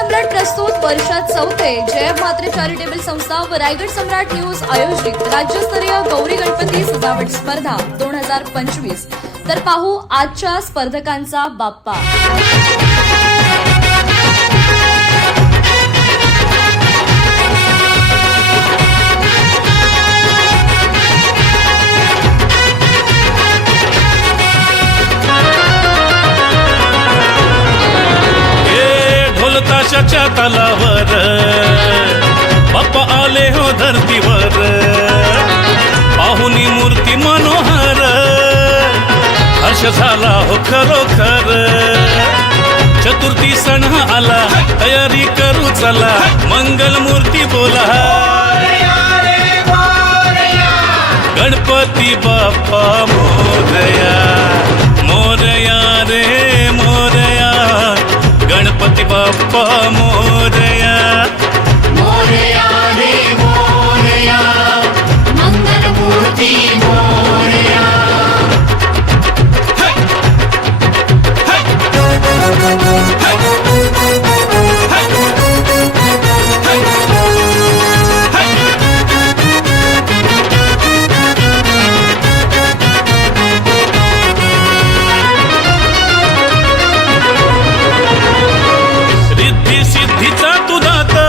सम्राट प्रस्तुत वर्षात चौथे जय म्हात्रे चॅरिटेबल संस्था व रायगड सम्राट न्यूज आयोजित राज्यस्तरीय गौरी गणपती सजावट स्पर्धा 2025। तर पाहू आजच्या स्पर्धकांचा बाप्पा। ताशाच्या तालावर बाप्पा आले हो धरतीवर, पाहुनी मूर्ती मनोहर, हर्ष झाला हो खरोखर। चतुर्थी सण आला, तयारी करू चला, मंगल मूर्ती बोला गणपती बाप्पा मोरया, मोरया रे मोरया, गणपती बाप्पा मोरया, मोरया रे मोरया, मंगल मूर्ती मोरया। सिद्धीचा तू दाता,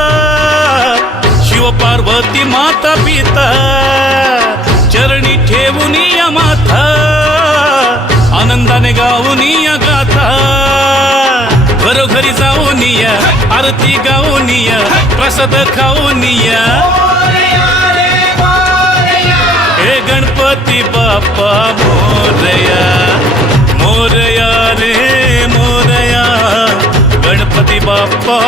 शिव पार्वती माता पिता, चरणी ठेवून या माथा, आनंदाने गाऊन या गाथा, घरोघरी जाऊन या, आरती गाऊन या, प्रसाद खाऊन या, हे गणपती बाप्पा मोरया, मोरया रे मोरया, गणपती बाप्पा